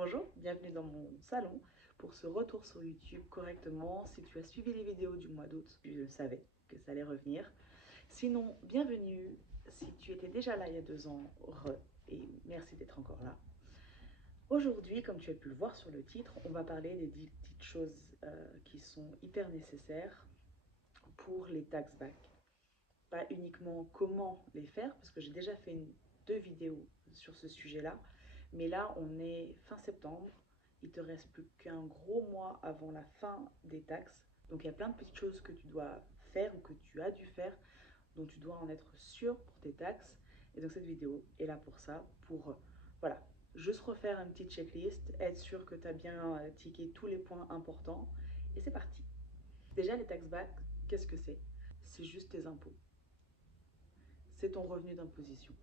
Bonjour, bienvenue dans mon salon pour ce retour sur YouTube correctement. Si tu as suivi les vidéos du mois d'août, tu le savais que ça allait revenir. Sinon, bienvenue si tu étais déjà là il y a 2 ans, et merci d'être encore là. Aujourd'hui, comme tu as pu le voir sur le titre, on va parler des 10 petites choses qui sont hyper nécessaires pour les tax back. Pas uniquement comment les faire, parce que j'ai déjà fait 2 vidéos sur ce sujet-là, mais là on est fin septembre, il te reste plus qu'un gros mois avant la fin des taxes, donc il y a plein de petites choses que tu dois faire ou que tu as dû faire, dont tu dois en être sûr pour tes taxes, et donc cette vidéo est là pour ça, pour voilà, juste refaire une petite checklist, être sûr que tu as bien tické tous les points importants, et c'est parti. Déjà les tax back, qu'est-ce que c'est? C'est juste tes impôts. C'est ton revenu d'imposition.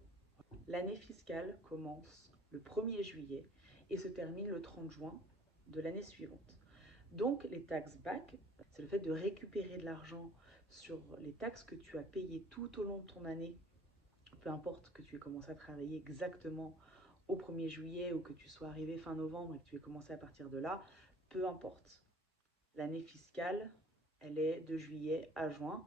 L'année fiscale commence le 1er juillet et se termine le 30 juin de l'année suivante. Donc les tax back, c'est le fait de récupérer de l'argent sur les taxes que tu as payées tout au long de ton année, peu importe que tu aies commencé à travailler exactement au 1er juillet ou que tu sois arrivé fin novembre et que tu aies commencé à partir de là, peu importe. L'année fiscale, elle est de juillet à juin.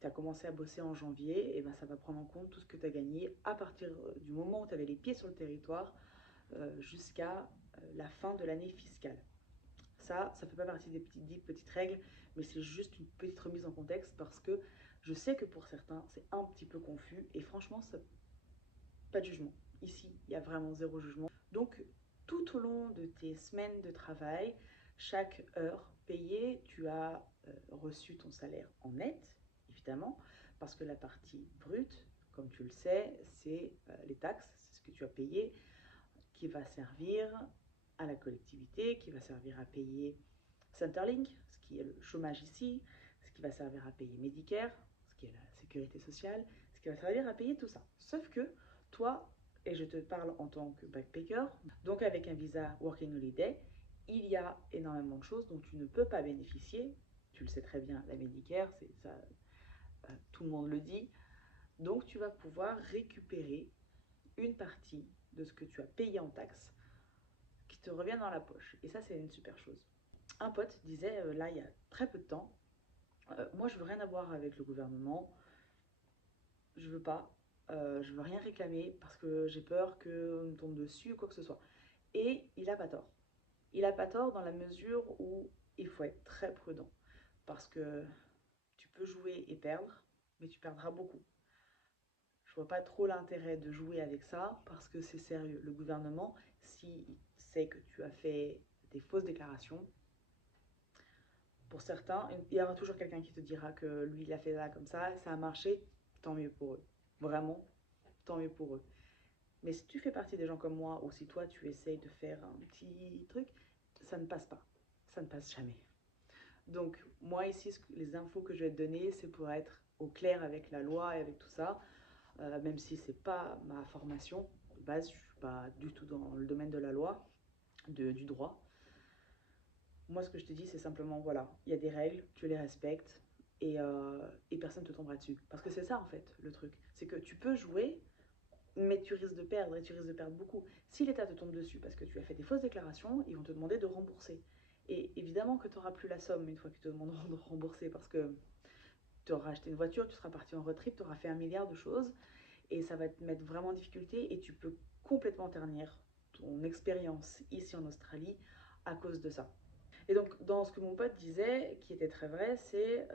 Tu as commencé à bosser en janvier, et ben ça va prendre en compte tout ce que tu as gagné à partir du moment où tu avais les pieds sur le territoire jusqu'à la fin de l'année fiscale. Ça ne fait pas partie des petites règles, mais c'est juste une petite remise en contexte parce que je sais que pour certains, c'est un petit peu confus et franchement, ça, pas de jugement. Ici, il y a vraiment zéro jugement. Donc, tout au long de tes semaines de travail, chaque heure payée, tu as reçu ton salaire en net, évidemment, parce que la partie brute, comme tu le sais, c'est les taxes, c'est ce que tu as payé, qui va servir à la collectivité, qui va servir à payer Centerlink, ce qui est le chômage ici, ce qui va servir à payer Medicare, ce qui est la sécurité sociale, ce qui va servir à payer tout ça. Sauf que toi, et je te parle en tant que backpacker, donc avec un visa Working Holiday, il y a énormément de choses dont tu ne peux pas bénéficier. Tu le sais très bien, la Medicare, c'est ça, tout le monde le dit. Donc tu vas pouvoir récupérer une partie de ce que tu as payé en taxes qui te revient dans la poche. Et ça, c'est une super chose. Un pote disait, là, il y a très peu de temps, moi, je veux rien avoir avec le gouvernement, je veux pas, je veux rien réclamer parce que j'ai peur qu'on me tombe dessus ou quoi que ce soit. Et il a pas tort. Il a pas tort dans la mesure où il faut être très prudent parce que tu peux jouer et perdre, mais tu perdras beaucoup. Je vois pas trop l'intérêt de jouer avec ça parce que c'est sérieux. Le gouvernement, s'il sait que tu as fait des fausses déclarations, pour certains, il y aura toujours quelqu'un qui te dira que lui, il a fait là comme ça a marché, tant mieux pour eux. Vraiment, tant mieux pour eux. Mais si tu fais partie des gens comme moi, ou si toi, tu essayes de faire un petit truc, ça ne passe pas. Ça ne passe jamais. Donc, moi, ici, les infos que je vais te donner, c'est pour être au clair avec la loi et avec tout ça, même si c'est pas ma formation de base, je suis pas du tout dans le domaine de la loi, du droit. Moi, ce que je te dis, c'est simplement, voilà, il y a des règles, tu les respectes et personne ne te tombera dessus. Parce que c'est ça, en fait, le truc. C'est que tu peux jouer, mais tu risques de perdre et tu risques de perdre beaucoup. Si l'État te tombe dessus parce que tu as fait des fausses déclarations, ils vont te demander de rembourser. Et évidemment que tu n'auras plus la somme une fois qu'ils te demanderont de rembourser parce que tu auras acheté une voiture, tu seras parti en road trip, tu auras fait un milliard de choses et ça va te mettre vraiment en difficulté et tu peux complètement ternir ton expérience ici en Australie à cause de ça. Et donc, dans ce que mon pote disait, qui était très vrai, c'est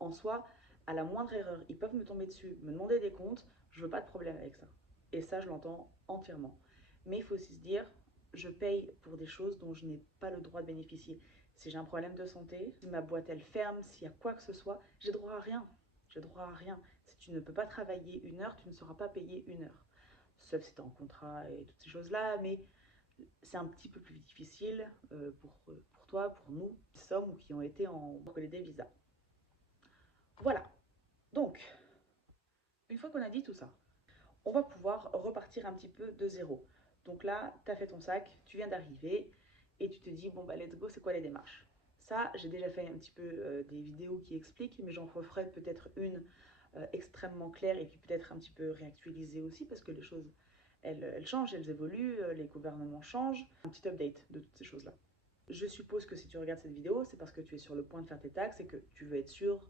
en soi, à la moindre erreur, ils peuvent me tomber dessus, me demander des comptes, je veux pas de problème avec ça. Et ça, je l'entends entièrement. Mais il faut aussi se dire, je paye pour des choses dont je n'ai pas le droit de bénéficier. Si j'ai un problème de santé, si ma boîte elle ferme, s'il y a quoi que ce soit, j'ai droit à rien. J'ai droit à rien. Si tu ne peux pas travailler 1 heure, tu ne seras pas payé 1 heure. Sauf si tu es en contrat et toutes ces choses-là, mais c'est un petit peu plus difficile pour toi, pour nous, qui sommes ou qui ont été en des visas. Voilà. Donc, une fois qu'on a dit tout ça, on va pouvoir repartir un petit peu de zéro. Donc là, tu as fait ton sac, tu viens d'arriver et tu te dis, bon, bah, let's go, c'est quoi les démarches? Ça, j'ai déjà fait un petit peu des vidéos qui expliquent, mais j'en referai peut-être une extrêmement claire et puis peut-être un petit peu réactualisée aussi parce que les choses, elles changent, elles évoluent, les gouvernements changent. Un petit update de toutes ces choses-là. Je suppose que si tu regardes cette vidéo, c'est parce que tu es sur le point de faire tes taxes et que tu veux être sûr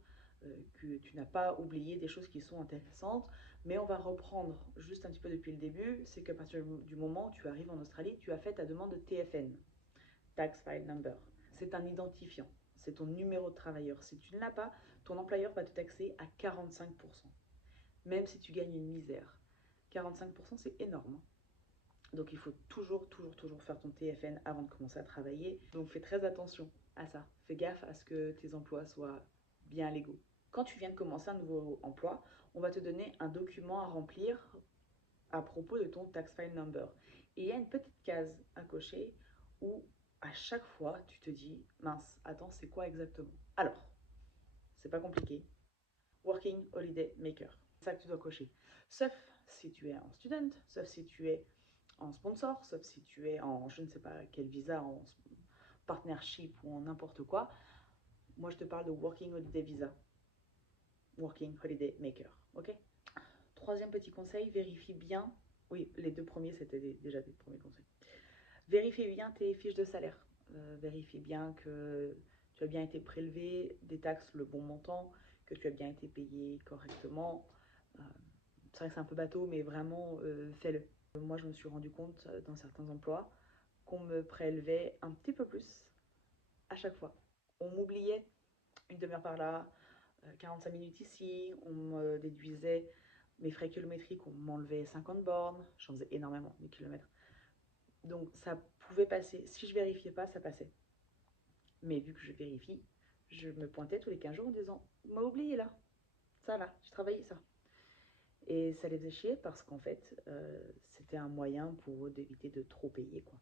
que tu n'as pas oublié des choses qui sont intéressantes. Mais on va reprendre juste un petit peu depuis le début. C'est qu'à partir du moment où tu arrives en Australie, tu as fait ta demande de TFN, Tax File Number. C'est un identifiant, c'est ton numéro de travailleur. Si tu ne l'as pas, ton employeur va te taxer à 45%, même si tu gagnes une misère. 45%, c'est énorme. Donc il faut toujours faire ton TFN avant de commencer à travailler. Donc fais très attention à ça. Fais gaffe à ce que tes emplois soient bien légaux. Quand tu viens de commencer un nouveau emploi, on va te donner un document à remplir à propos de ton tax file number. Et il y a une petite case à cocher où à chaque fois tu te dis mince, attends, c'est quoi exactement? Alors, c'est pas compliqué. Working Holiday Maker. C'est ça que tu dois cocher. Sauf si tu es en student, sauf si tu es en sponsor, sauf si tu es en je ne sais pas quel visa, en partnership ou en n'importe quoi. Moi, je te parle de Working Holiday Visa. Working Holiday Maker. Ok? Troisième petit conseil, vérifie bien. Oui, les deux premiers, c'était déjà des premiers conseils. Vérifie bien tes fiches de salaire. Vérifie bien que tu as bien été prélevé des taxes le bon montant, que tu as bien été payé correctement. C'est vrai que c'est un peu bateau, mais vraiment, fais-le. Moi, je me suis rendu compte dans certains emplois qu'on me prélevait un petit peu plus à chaque fois. On m'oubliait une demi-heure par là, 45 minutes ici, on me déduisait mes frais kilométriques, on m'enlevait 50 bornes, j'en faisais énormément, des kilomètres. Donc ça pouvait passer, si je vérifiais pas, ça passait. Mais vu que je vérifie, je me pointais tous les 15 jours en disant « Vous m'avez oublié là, ça là, j'ai travaillé ça ». Et ça les faisait chier parce qu'en fait, c'était un moyen pour eux d'éviter de trop payer, quoi.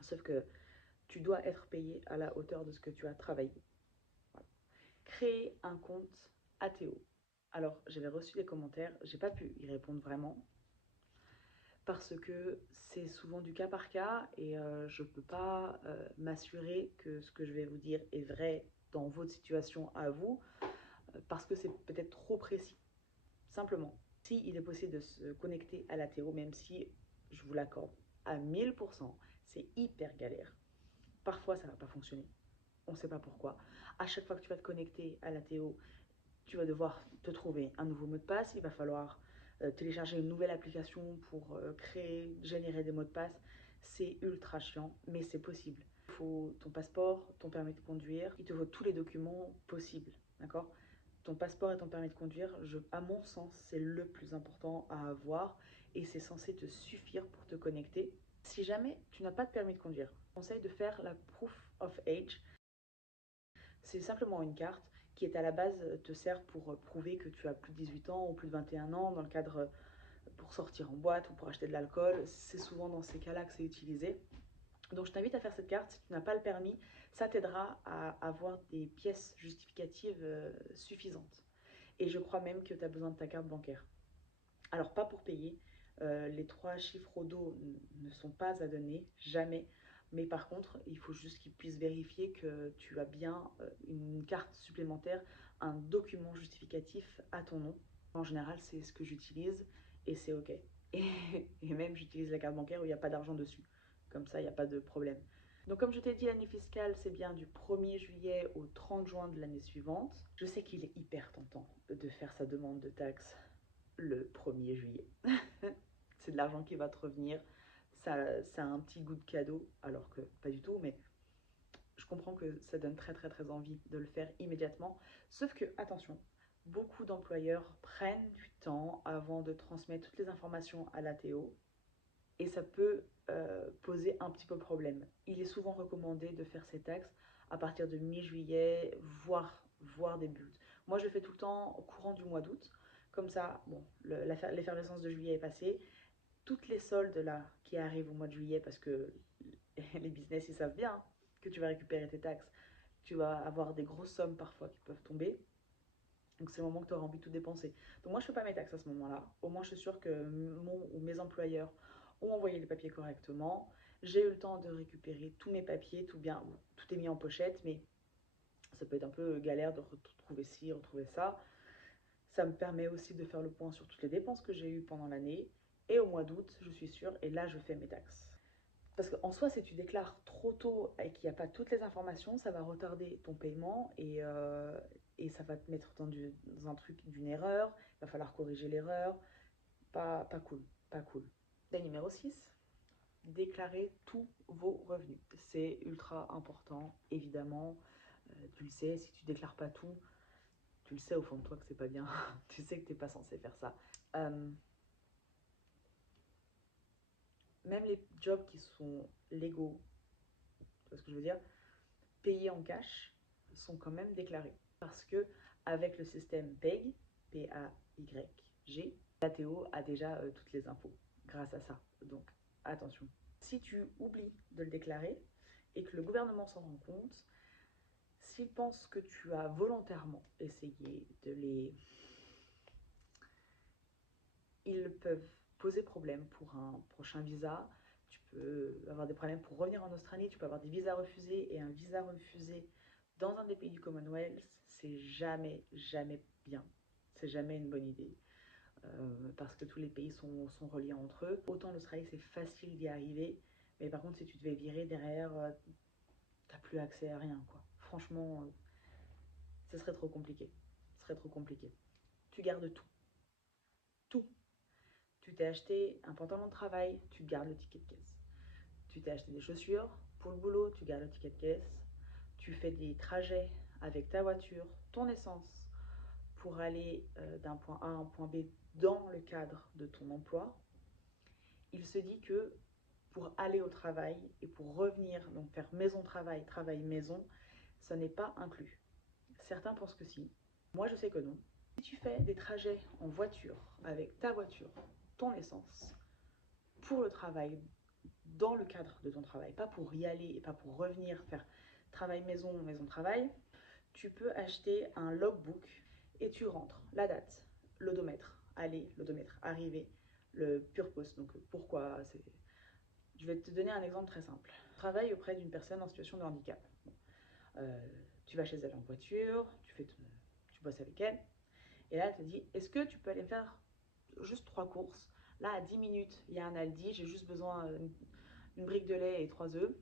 Sauf que tu dois être payé à la hauteur de ce que tu as travaillé. Voilà. Créer un compte ATO. Alors, j'avais reçu des commentaires, j'ai pas pu y répondre vraiment parce que c'est souvent du cas par cas et je peux pas m'assurer que ce que je vais vous dire est vrai dans votre situation à vous parce que c'est peut-être trop précis. Simplement, si il est possible de se connecter à l'ATO, même si je vous l'accorde à 1000%, c'est hyper galère. Parfois, ça va pas fonctionner. On ne sait pas pourquoi. À chaque fois que tu vas te connecter à l'ATO, tu vas devoir te trouver un nouveau mot de passe. Il va falloir télécharger une nouvelle application pour créer, générer des mots de passe. C'est ultra chiant, mais c'est possible. Il faut ton passeport, ton permis de conduire. Il te faut tous les documents possibles, d'accord? Ton passeport et ton permis de conduire, à mon sens, c'est le plus important à avoir et c'est censé te suffire pour te connecter. Si jamais tu n'as pas de permis de conduire, je conseille de faire la Proof of Age. C'est simplement une carte qui est à la base te sert pour prouver que tu as plus de 18 ans ou plus de 21 ans dans le cadre pour sortir en boîte ou pour acheter de l'alcool. C'est souvent dans ces cas-là que c'est utilisé. Donc je t'invite à faire cette carte. Si tu n'as pas le permis, ça t'aidera à avoir des pièces justificatives suffisantes. Et je crois même que tu as besoin de ta carte bancaire. Alors pas pour payer, les 3 chiffres au dos ne sont pas à donner, jamais. Mais par contre, il faut juste qu'ils puissent vérifier que tu as bien une carte supplémentaire, un document justificatif à ton nom. En général, c'est ce que j'utilise et c'est OK. Et même, j'utilise la carte bancaire où il n'y a pas d'argent dessus. Comme ça, il n'y a pas de problème. Donc comme je t'ai dit, l'année fiscale, c'est bien du 1er juillet au 30 juin de l'année suivante. Je sais qu'il est hyper tentant de faire sa demande de taxe le 1er juillet. C'est de l'argent qui va te revenir. Ça a un petit goût de cadeau, alors que pas du tout, mais je comprends que ça donne très envie de le faire immédiatement. Sauf que, attention, beaucoup d'employeurs prennent du temps avant de transmettre toutes les informations à l'ATO et ça peut poser un petit peu problème. Il est souvent recommandé de faire ces taxes à partir de mi-juillet, voire début août. Moi, je le fais tout le temps au courant du mois d'août. Comme ça, bon, l'effervescence de juillet est passée. Toutes les soldes là qui arrivent au mois de juillet, parce que les business, ils savent bien que tu vas récupérer tes taxes. Tu vas avoir des grosses sommes parfois qui peuvent tomber. Donc c'est le moment que tu auras envie de tout dépenser. Donc moi, je ne fais pas mes taxes à ce moment-là. Au moins, je suis sûre que mon ou mes employeurs ont envoyé les papiers correctement. J'ai eu le temps de récupérer tous mes papiers, tout bien, tout est mis en pochette, mais ça peut être un peu galère de retrouver ci, retrouver ça. Ça me permet aussi de faire le point sur toutes les dépenses que j'ai eues pendant l'année Et au mois d'août, je suis sûre, et là, je fais mes taxes. Parce qu'en soi, si tu déclares trop tôt et qu'il n'y a pas toutes les informations, ça va retarder ton paiement et ça va te mettre dans un truc d'une erreur. Il va falloir corriger l'erreur. Pas cool, pas cool. Et numéro 6, déclarer tous vos revenus. C'est ultra important, évidemment. Tu le sais, si tu déclares pas tout, tu le sais au fond de toi que c'est pas bien. Tu sais que tu n'es pas censé faire ça. Même les jobs qui sont légaux, tu vois ce que je veux dire, payés en cash, sont quand même déclarés. Parce que avec le système PAYG, P-A-Y-G, l'ATO a déjà toutes les infos grâce à ça. Donc attention. Si tu oublies de le déclarer et que le gouvernement s'en rend compte, s'ils pensent que tu as volontairement essayé de les... Ils peuvent poser problème pour un prochain visa. Tu peux avoir des problèmes pour revenir en Australie, tu peux avoir des visas refusés, et un visa refusé dans un des pays du Commonwealth, c'est jamais, jamais bien. C'est jamais une bonne idée. Parce que tous les pays sont reliés entre eux. Autant l'Australie, c'est facile d'y arriver, mais par contre, si tu te fais virer derrière, t'as plus accès à rien, quoi. Franchement, ce serait trop compliqué. Ce serait trop compliqué. Tu gardes tout. Tout. Tu t'es acheté un pantalon de travail, tu gardes le ticket de caisse. Tu t'es acheté des chaussures pour le boulot, tu gardes le ticket de caisse. Tu fais des trajets avec ta voiture, ton essence, pour aller d'un point A à un point B dans le cadre de ton emploi. Il se dit que pour aller au travail et pour revenir, donc faire maison-travail, travail-maison, ça n'est pas inclus. Certains pensent que si. Moi, je sais que non. Si tu fais des trajets en voiture, avec ta voiture, ton essence, pour le travail, dans le cadre de ton travail, pas pour y aller et pas pour revenir faire travail-maison, maison-travail, tu peux acheter un logbook et tu rentres la date, l'odomètre, aller, l'odomètre, arriver, le purpose, donc pourquoi c'est... Je vais te donner un exemple très simple. Travaille auprès d'une personne en situation de handicap. Euh, Tu vas chez elle en voiture, tu bosses avec elle, et là elle te dit, est-ce que tu peux aller faire juste 3 courses? Là, à 10 minutes, il y a un Aldi, j'ai juste besoin d'une brique de lait et 3 œufs.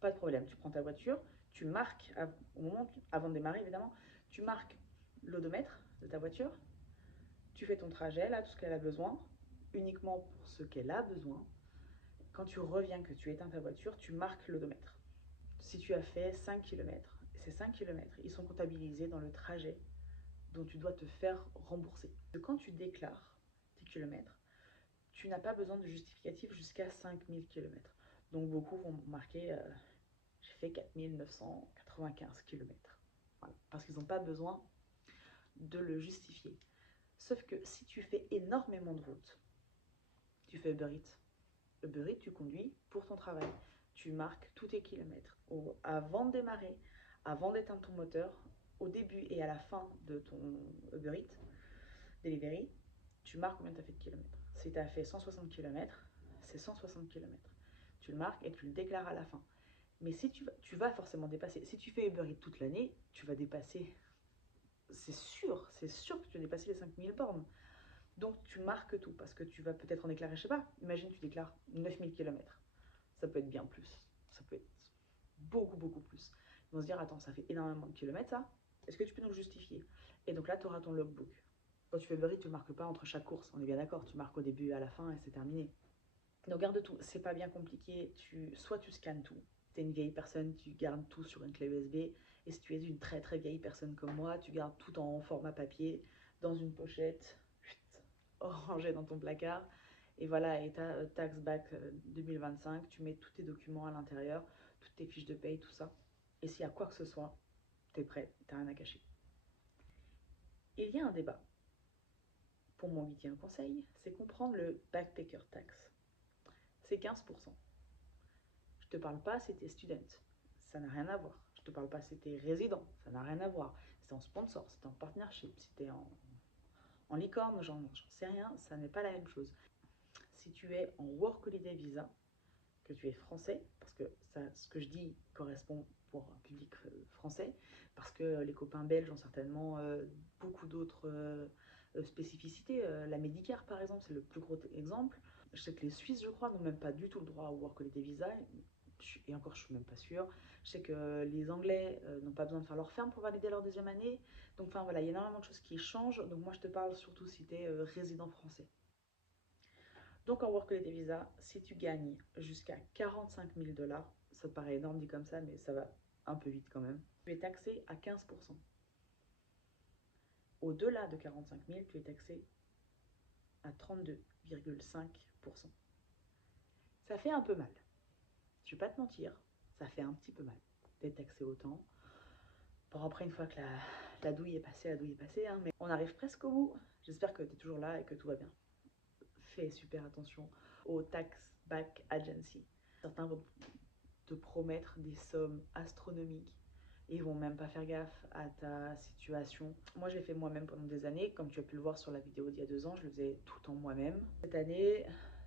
Pas de problème, tu prends ta voiture, tu marques, au moment, avant de démarrer évidemment, tu marques l'odomètre de ta voiture, tu fais ton trajet, là, tout ce qu'elle a besoin, uniquement pour ce qu'elle a besoin. Quand tu reviens, que tu éteins ta voiture, tu marques l'odomètre. Si tu as fait 5 km, ces 5 km, ils sont comptabilisés dans le trajet dont tu dois te faire rembourser. Quand tu déclares tes kilomètres, tu n'as pas besoin de justificatif jusqu'à 5000 km. Donc beaucoup vont marquer j'ai fait 4995 km. Voilà, parce qu'ils n'ont pas besoin de le justifier. Sauf que si tu fais énormément de routes, tu fais Uber Eats. Uber Eats, tu conduis pour ton travail. Tu marques tous tes kilomètres. Avant de démarrer, avant d'éteindre ton moteur, au début et à la fin de ton Uber Eats, Delivery, tu marques combien tu as fait de kilomètres. Si tu as fait 160 km, c'est 160 km. Tu le marques et tu le déclares à la fin. Mais si tu vas forcément dépasser. Si tu fais Uber Eats toute l'année, tu vas dépasser. C'est sûr que tu vas dépasser les 5000 bornes. Donc tu marques tout parce que tu vas peut-être en déclarer, je sais pas, imagine tu déclares 9000 km. Ça peut être bien plus. Ça peut être beaucoup, beaucoup plus. Ils vont se dire, attends, ça fait énormément de kilomètres ça. Est-ce que tu peux nous le justifier? Et donc là, tu auras ton logbook. Quand tu fais Uber Eats, tu ne marques pas entre chaque course. On est bien d'accord, tu marques au début et à la fin et c'est terminé. Donc garde tout, c'est pas bien compliqué. Soit tu scannes tout. Tu es une vieille personne, tu gardes tout sur une clé USB. Et si tu es une très très vieille personne comme moi, tu gardes tout en format papier, dans une pochette, rangé dans ton placard. Et voilà, et ta tax back 2025, tu mets tous tes documents à l'intérieur, toutes tes fiches de paye, tout ça. Et s'il y a quoi que ce soit, tu es prêt, tu n'as rien à cacher. Il y a un débat. Pour mon 8e conseil, c'est comprendre le backpacker tax. C'est 15%. Je te parle pas si tu es student, ça n'a rien à voir. Je te parle pas si tu es résident, ça n'a rien à voir. Si tu es en sponsor, si tu es en partnership, si tu es en licorne, j'en sais rien, ça n'est pas la même chose. Si tu es en work holiday visa, que tu es français, parce que ça, ce que je dis correspond pour un public français, parce que les copains belges ont certainement beaucoup d'autres spécificités. La Medicare, par exemple, c'est le plus gros exemple. Je sais que les Suisses, je crois, n'ont même pas du tout le droit au Work Holiday Visa. Et encore, je suis même pas sûre. Je sais que les Anglais n'ont pas besoin de faire leur ferme pour valider leur deuxième année. Donc, enfin voilà, il y a énormément de choses qui changent. Donc, moi, je te parle surtout si tu es résident français. Donc, en Work Holiday Visa, si tu gagnes jusqu'à 45 000 $, ça te paraît énorme dit comme ça, mais ça va un peu vite quand même, tu es taxé à 15%. Au-delà de 45 000, tu es taxé à 32,5%. Ça fait un peu mal. Je ne vais pas te mentir, ça fait un petit peu mal d'être taxé autant. Bon, après, une fois que la douille est passée, la douille est passée, hein, mais on arrive presque au bout. J'espère que tu es toujours là et que tout va bien. Fais super attention aux tax back agency. Certains vont te promettre des sommes astronomiques et ils vont même pas faire gaffe à ta situation. Moi, je l'ai fait moi-même pendant des années. Comme tu as pu le voir sur la vidéo d'il y a 2 ans, je le faisais tout en moi-même. Cette année,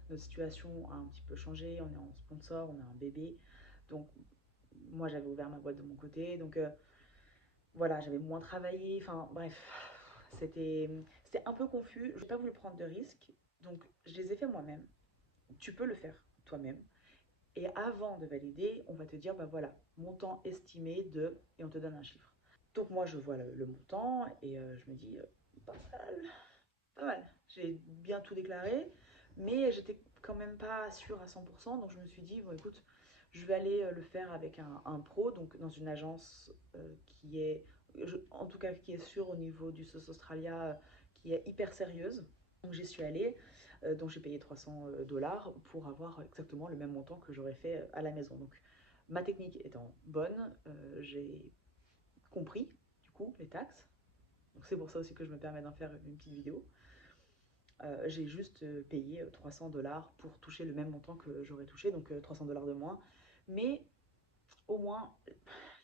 notre situation a un petit peu changé. On est en sponsor, on a un bébé. Donc, moi, j'avais ouvert ma boîte de mon côté. Donc, voilà, j'avais moins travaillé. Enfin, bref, c'était un peu confus. Je n'ai pas voulu prendre de risques. Donc, je les ai fait moi-même. Tu peux le faire toi-même. Et avant de valider, on va te dire, bah voilà, montant estimé de, et on te donne un chiffre. Donc moi, je vois le montant et je me dis, pas mal, pas mal. J'ai bien tout déclaré, mais j'étais quand même pas sûre à 100%. Donc je me suis dit, bon écoute, je vais aller le faire avec un pro, donc dans une agence qui est, en tout cas qui est sûre au niveau du SOS Australia, qui est hyper sérieuse. Donc j'y suis allée, donc j'ai payé 300 $ pour avoir exactement le même montant que j'aurais fait à la maison. Donc ma technique étant bonne, j'ai compris du coup les taxes. Donc c'est pour ça aussi que je me permets d'en faire une petite vidéo. J'ai juste payé 300 $ pour toucher le même montant que j'aurais touché, donc 300 $ de moins. Mais au moins,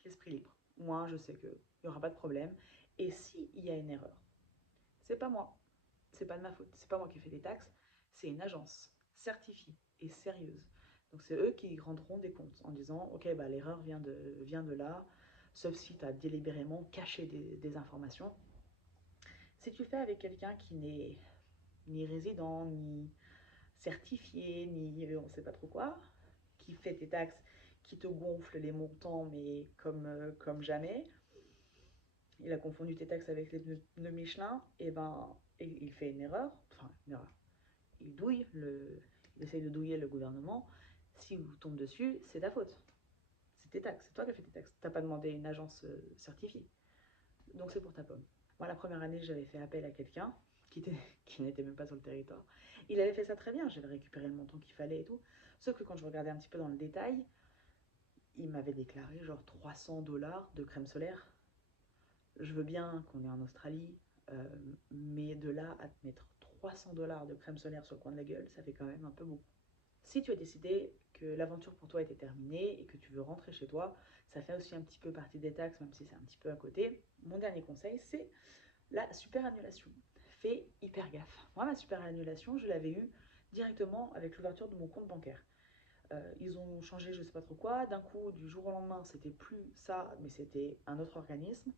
l'esprit libre. Moi, je sais qu'il n'y aura pas de problème. Et s'il y a une erreur, c'est pas moi. C'est pas de ma faute. C'est pas moi qui fais les taxes. C'est une agence certifiée et sérieuse. Donc c'est eux qui rendront des comptes en disant ok, bah, l'erreur vient de là, sauf si tu as délibérément caché des informations. Si tu fais avec quelqu'un qui n'est ni résident, ni certifié, ni on ne sait pas trop quoi, qui fait tes taxes, qui te gonfle les montants, mais comme jamais, il a confondu tes taxes avec les pneus Michelin, et ben il fait une erreur, enfin une erreur, il essaye de douiller le gouvernement. Si vous tombe dessus, c'est ta faute. C'est tes taxes, c'est toi qui as fait tes taxes. Tu n'as pas demandé une agence certifiée. Donc c'est pour ta pomme. Moi, la première année, j'avais fait appel à quelqu'un qui n'était même pas sur le territoire. Il avait fait ça très bien, j'avais récupéré le montant qu'il fallait et tout. Sauf que quand je regardais un petit peu dans le détail, il m'avait déclaré genre 300 $ de crème solaire. Je veux bien qu'on est en Australie, mais de là à te mettre 300 $ de crème solaire sur le coin de la gueule, ça fait quand même un peu beaucoup. Si tu as décidé que l'aventure pour toi était terminée et que tu veux rentrer chez toi, ça fait aussi un petit peu partie des taxes, même si c'est un petit peu à côté. Mon dernier conseil, c'est la super annulation. Fais hyper gaffe. Moi, ma super annulation, je l'avais eue directement avec l'ouverture de mon compte bancaire. Ils ont changé je sais pas trop quoi. D'un coup, du jour au lendemain, c'était plus ça, mais c'était un autre organisme.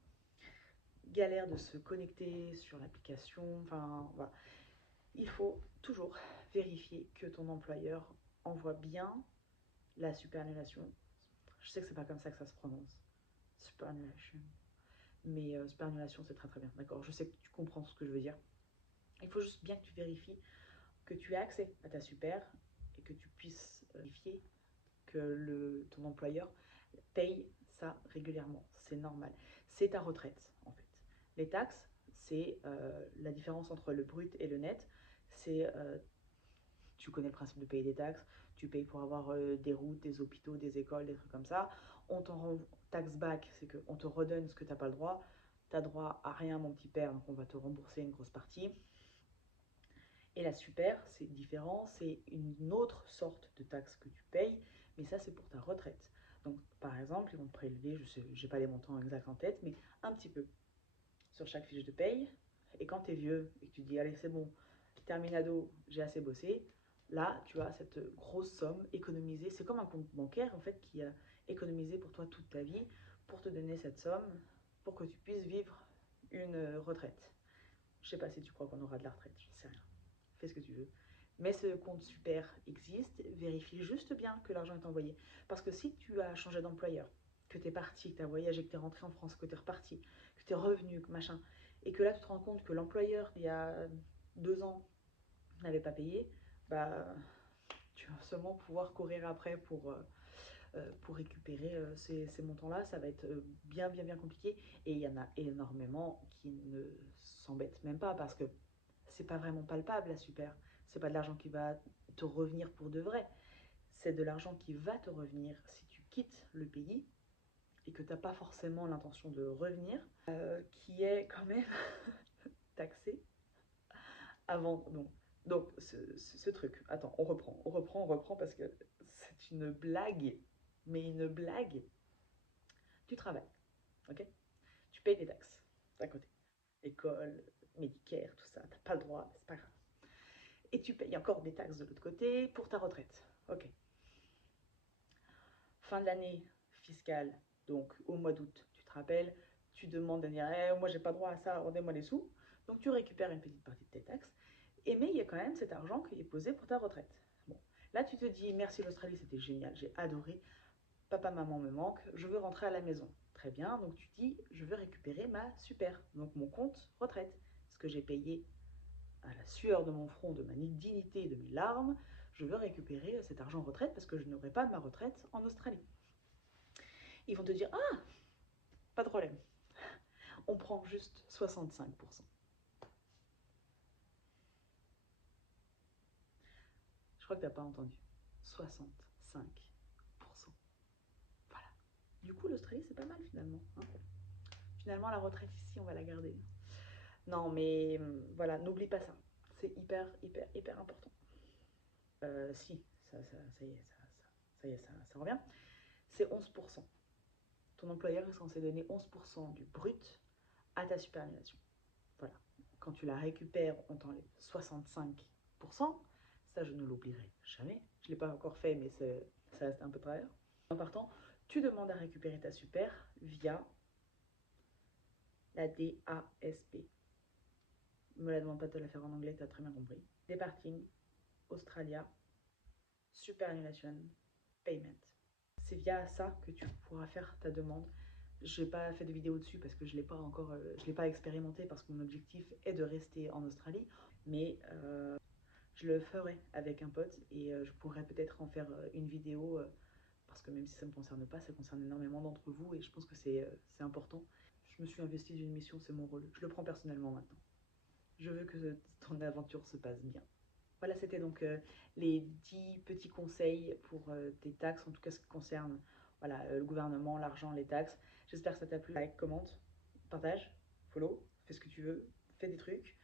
Galère de se connecter sur l'application. Enfin, voilà. Il faut toujours vérifier que ton employeur envoie bien la superannulation. Je sais que c'est pas comme ça que ça se prononce. Superannulation. Mais superannulation, c'est très très bien. D'accord, je sais que tu comprends ce que je veux dire. Il faut juste bien que tu vérifies que tu aies accès à ta super et que tu puisses vérifier que ton employeur paye ça régulièrement. C'est normal. C'est ta retraite, en fait. Les taxes, c'est la différence entre le brut et le net. C'est, tu connais le principe de payer des taxes. Tu payes pour avoir des routes, des hôpitaux, des écoles, des trucs comme ça. On t'en rend tax back, c'est qu'on te redonne ce que tu n'as pas le droit. Tu n'as droit à rien, mon petit père, donc on va te rembourser une grosse partie. Et la super, c'est différent, c'est une autre sorte de taxe que tu payes, mais ça c'est pour ta retraite. Donc par exemple, ils vont te prélever, je n'ai pas les montants exacts en tête, mais un petit peu sur chaque fiche de paye. Et quand tu es vieux et que tu dis allez c'est bon, terminado, j'ai assez bossé, là tu as cette grosse somme économisée. C'est comme un compte bancaire en fait qui a économisé pour toi toute ta vie pour te donner cette somme pour que tu puisses vivre une retraite. Je sais pas si tu crois qu'on aura de la retraite, j'en sais rien. Fais ce que tu veux. Mais ce compte super existe, vérifie juste bien que l'argent est envoyé. Parce que si tu as changé d'employeur, que tu es parti, que tu as voyagé, que tu es rentré en France, que tu es reparti, que tu es revenu, machin, et que là tu te rends compte que l'employeur, il y a 2 ans, n'avait pas payé, bah tu vas seulement pouvoir courir après pour récupérer ces montants-là. Ça va être bien compliqué. Et il y en a énormément qui ne s'embêtent même pas parce que c'est pas vraiment palpable la super. C'est pas de l'argent qui va te revenir pour de vrai. C'est de l'argent qui va te revenir si tu quittes le pays et que tu n'as pas forcément l'intention de revenir, qui est quand même taxé avant. Donc ce truc, attends, on reprend parce que c'est une blague, mais une blague. Tu travailles, ok? Tu payes des taxes à côté. École, médicaire, tout ça, t'as pas le droit, c'est pas grave. Et tu payes encore des taxes de l'autre côté pour ta retraite, ok? Fin de l'année fiscale, donc au mois d'août, tu te rappelles, tu demandes à dire moi j'ai pas droit à ça, rendez-moi les sous. Donc tu récupères une petite partie de tes taxes, mais il y a quand même cet argent qui est posé pour ta retraite. Bon, là tu te dis merci l'Australie, c'était génial, j'ai adoré, papa, maman me manque, je veux rentrer à la maison. Très bien, donc tu dis je veux récupérer ma super, donc mon compte retraite, ce que j'ai payé à la sueur de mon front, de ma dignité et de mes larmes, je veux récupérer cet argent retraite parce que je n'aurai pas ma retraite en Australie. Ils vont te dire ah, pas de problème, on prend juste 65%. Je crois que tu n'as pas entendu. 65%. Voilà. Du coup, l'Australie, c'est pas mal finalement, hein. Finalement, la retraite ici, on va la garder. Non, mais voilà, n'oublie pas ça. C'est hyper important. Si, ça y est, ça revient. C'est 11%. Ton employeur est censé donner 11% du brut à ta superannuation. Voilà. Quand tu la récupères, on t'enlève 65%. Ça, je ne l'oublierai jamais. Je ne l'ai pas encore fait, mais ça reste un peu travers. En partant, tu demandes à récupérer ta super via la DASP. Ne me la demande pas de te la faire en anglais, tu as très bien compris. Departing Australia Superannuation Payment. C'est via ça que tu pourras faire ta demande. Je n'ai pas fait de vidéo dessus parce que je ne l'ai pas expérimenté parce que mon objectif est de rester en Australie. Mais je le ferai avec un pote et je pourrais peut-être en faire une vidéo parce que même si ça ne me concerne pas, ça concerne énormément d'entre vous et je pense que c'est important. Je me suis investie d'une mission, c'est mon rôle. Je le prends personnellement maintenant. Je veux que ton aventure se passe bien. Voilà, c'était donc les 10 petits conseils pour tes taxes, en tout cas ce qui concerne voilà, le gouvernement, l'argent, les taxes. J'espère que ça t'a plu. Like, commente, partage, follow, fais ce que tu veux, fais des trucs.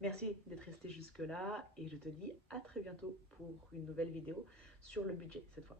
Merci d'être resté jusque là et je te dis à très bientôt pour une nouvelle vidéo sur le budget cette fois.